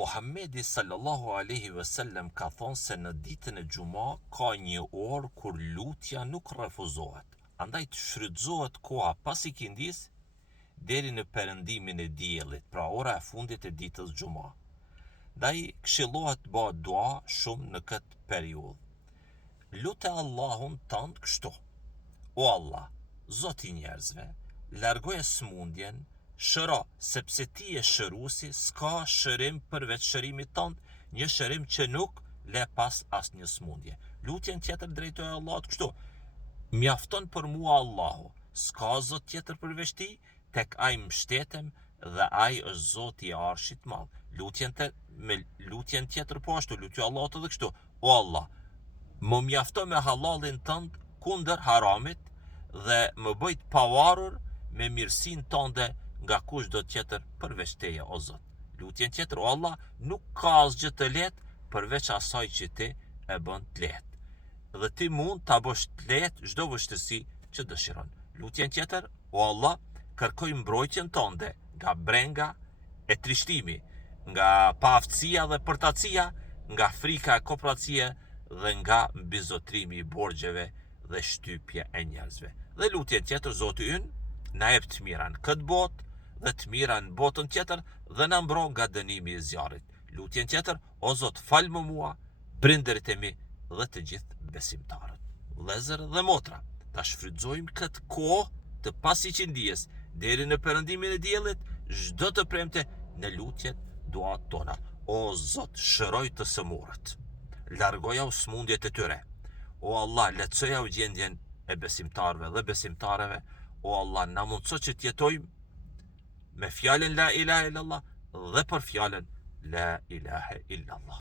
Muhammedi sallallahu alaihi wasallam ka thonë se në ditën e gjuma ka një orë kur lutja nuk refuzohet. Andaj të shfrytëzohet koha pas ikindis deri në perëndimin e diellit, pra ora e fundit e ditës gjuma. Ndaj këshillohet të bëhet dua shumë në këtë periudhë. Lute Allahun tënd kështu: O Allah, Zoti i njerëzve, largoje smundjen, shëro, sepse ti je shëruesi, s'ka shërim përveç shërimit tënd, një shërim që nuk le pas asnjë smundje. Lutjen tjetër drejtoje Allahut kështu: mjafton për mua Allahu, s'ka zot tjetër përveç ti, tek ai mbështetem dhe ai është Zoti i Arshit të Madh. Lutjen tjetër po ashtu, lutja Allahut edhe kështu: O Allah, më mjafto me halalin tënd kundër haramit dhe më bëj të pavarur me mirësinë tënde nga kushdo tjetër përveç teje, o Zot. Lutjen tjetër: o Allah, nuk ka asgjë të lehtë përveç asaj që ti e bën të lehtë, dhe ti mund ta bësh të lehtë çdo vështirësi që dëshiron. Lutjen tjetër: o Allah, kërkoj mbrojtjen tënde nga brenga e trishtimi, nga paaftësia dhe përtatësia, nga frika e kopratësie dhe nga mbizotrimi i borxheve dhe shtypja e njerëzve. Dhe lutjen tjetër: Zoti ynë, na jep të mira në këtë botë dhe të mira në botën tjetër dhe na mbro nga dënimi i zjarrit. Lutjen tjetër: o Zot, fal më mua, prindërit e mi dhe të gjithë besimtarët. Vëllezër dhe motra, ta shfrytëzojmë këtë kohë të pasqindjes deri në perëndimin e diellit, çdo të premte në lutjet, duat tona. O Zot, shëroj të sëmurët, largoja u smundjet e tyre. O Allah, lehtësoja u gjendjen e besimtarëve dhe besimtareve. O Allah, na mundëso që të jetojmë me fjalën la ilaha illallah dhe për fjalën la ilaha illallah.